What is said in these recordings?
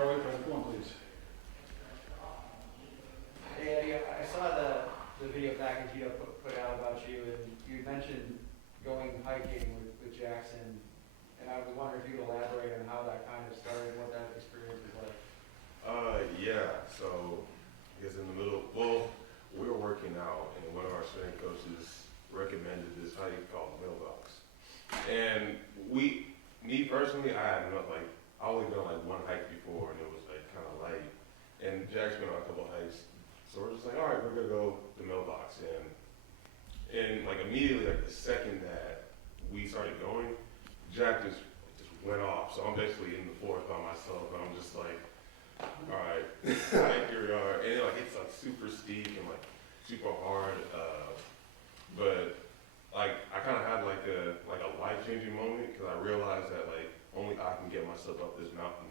Fire away, President Edefuan, please. Hey, Eddie, I saw the video package you put out about you, and you mentioned going hiking with Jackson, and I was wondering if you could elaborate on how that kind of started, what that experience was like. Yeah, so I guess in the middle, well, we were working out, and one of our strength coaches recommended this hike called Mailbox. And me personally, I had not, like, I only done like one hike before, and it was like kind of light. And Jack's been on a couple hikes, so we're just like, all right, we're gonna go to Mailbox, and like immediately, like the second that we started going, Jack just went off. So I'm basically in the forest by myself, and I'm just like, all right, like, here we are. And like it's like super steep and like super hard, but like I kind of had like a life-changing moment because I realized that like only I can get myself up this mountain,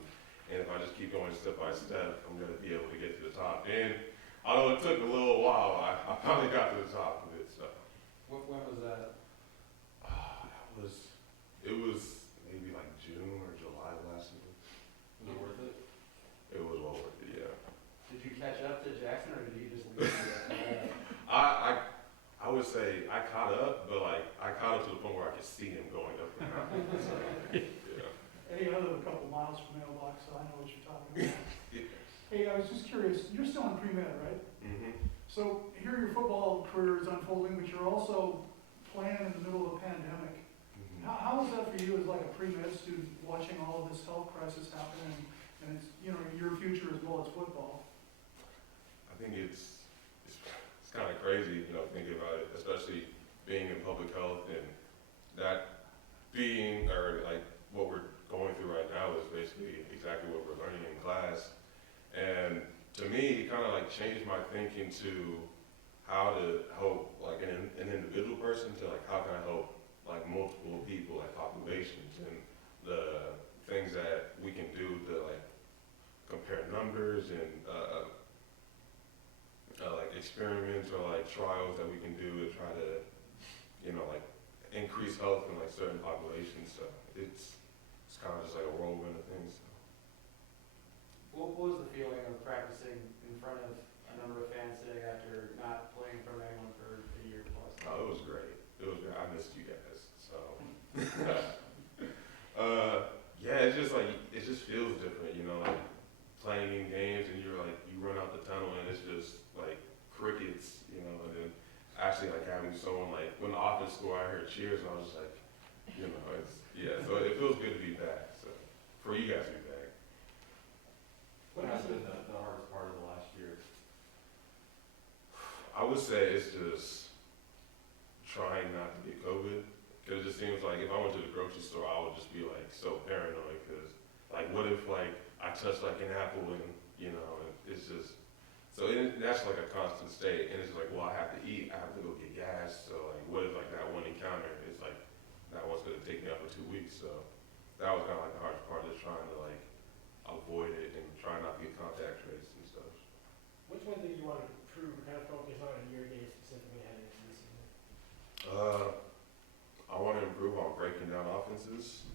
and if I just keep going step by step, I'm gonna be able to get to the top. And although it took a little while, I finally got to the top of it. So When was that? it was maybe like June or July last year. Was it worth it? It was well worth it, yeah. Did you catch up to Jackson, or did he just leave you? I would say I caught up, but like I caught up to the point where I could see him going up the mountain. So, yeah. Eddie, I live a couple miles from Mailbox, so I know what you're talking about. Yeah. Hey, I was just curious, you're still in pre-med, right? Mm-hmm. So here your football career is unfolding, but you're also playing in the middle of a pandemic. Mm-hmm. How is that for you as like a pre-med student, watching all of this health crisis happen and it's, you know, your future as well as football? I think it's kind of crazy, you know, thinking about it, especially being in public health and that being, or like what we're going through right now is basically exactly what we're learning in class. And to me, it kind of like changed my thinking to how to help like an individual person to like how can I help like multiple people, like populations, and the things that we can do to like compare numbers and like experiments or like trials that we can do to try to, you know, like increase health in like certain populations. So it's kind of just like a whirlwind of things. What was the feeling of practicing in front of a number of fans today after not playing in front of anyone for a year plus? Oh, it was great. It was great. I missed you guys. So, yeah, it's just like, it just feels different, you know, like playing in games and you're like, you run out the tunnel and it's just like crickets, you know, and then actually like having someone like, when the offense scored, I heard cheers and I was just like, you know, it's, yeah, so it feels good to be back. So, for you guys to be back. What has been the hardest part of the last year? I would say it's just trying not to get COVID. Because it just seems like if I went to the grocery store, I would just be like so paranoid. Because like, what if like I touch like an apple and you know, and it's just so that's like a constant state. And it's like, well, I have to eat, I have to go get gas. So like, what if like that one encounter is like that one's gonna take me out for 2 weeks? So that was kind of like the hardest part, just trying to like avoid it and try not to get contact traced and stuff. Which one did you want to improve or kind of focus on in your game specifically heading into this season? I want to improve on breaking down offenses,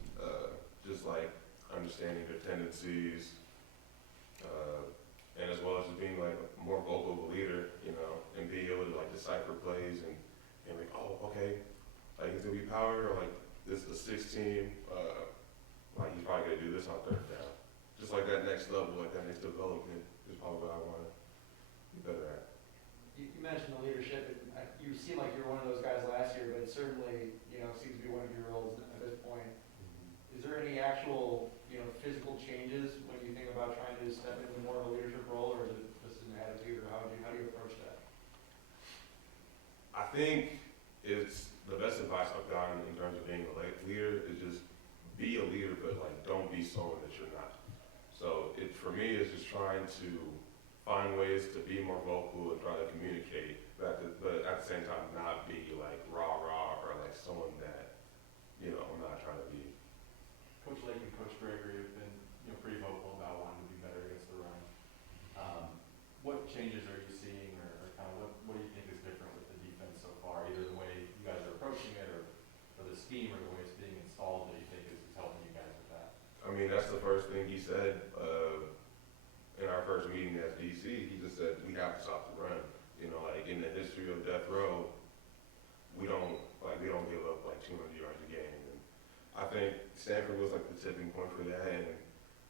just like understanding their tendencies, and as well as just being like a more vocal of a leader, you know, and being able to like decipher plays and like, oh, okay, like he's gonna be powered or like this is a 16, like he's probably gonna do this on third down. Just like that next level, like that next development is probably what I want to be better at. You mentioned the leadership, and you seem like you were one of those guys last year, but it certainly, you know, seems to be one of your roles at this point. Is there any actual, you know, physical changes when you think about trying to step into more of a leadership role, or is it just an attitude, or how do you approach that? I think it's the best advice I've gotten in terms of being a leader is just be a leader, but like don't be someone that you're not. So it for me is just trying to find ways to be more vocal and try to communicate, but at the same time not be like rah or like someone that, you know, I'm not trying to be. Coach Lake and Coach Gregory have been, you know, pretty vocal about wanting to be better against the run. What changes are you seeing, or kind of what do you think is different with the defense so far? Either the way you guys are approaching it, or the scheme, or the way it's being installed that you think is helping you guys with that? I mean, that's the first thing he said. our first meeting as DC, he just said, we have to stop the run. You know, like in the history of death row, we don't give up like 200 yards a game. And I think Stanford was like the tipping point for that. And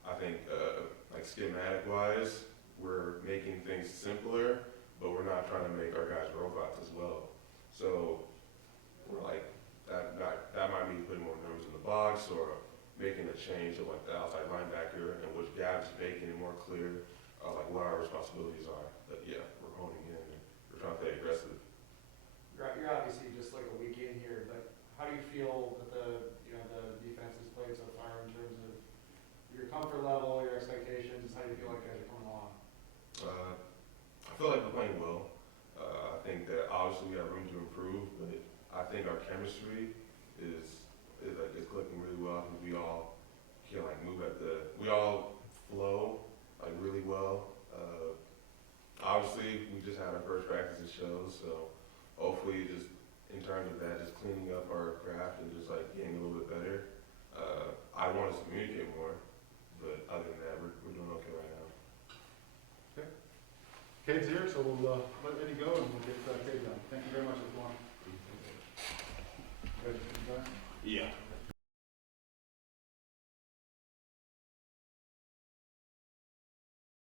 I think like schematic wise, we're making things simpler, but we're not trying to make our guys robots as well. So we're like, that might mean putting more numbers in the box or making a change to like the outside linebacker and which gaps, making it more clear, like what our responsibilities are. But yeah, we're honing in and we're trying to play aggressive. You're obviously just like a week in here, but how do you feel that the defense has played so far in terms of your comfort level, your expectations? How do you feel like guys are coming along? I feel like we're playing well. I think that obviously we have room to improve, but I think our chemistry is clicking really well. I think we all can like we all flow like really well. Obviously we just had our first practice at shows, so hopefully just in terms of that, just cleaning up our craft and just like getting a little bit better. I want us to communicate more, but other than that, we're doing okay right now. Cade's here, so we'll let Eddie go and we'll get Cade done. Thank you very much, everyone. Good. Yeah.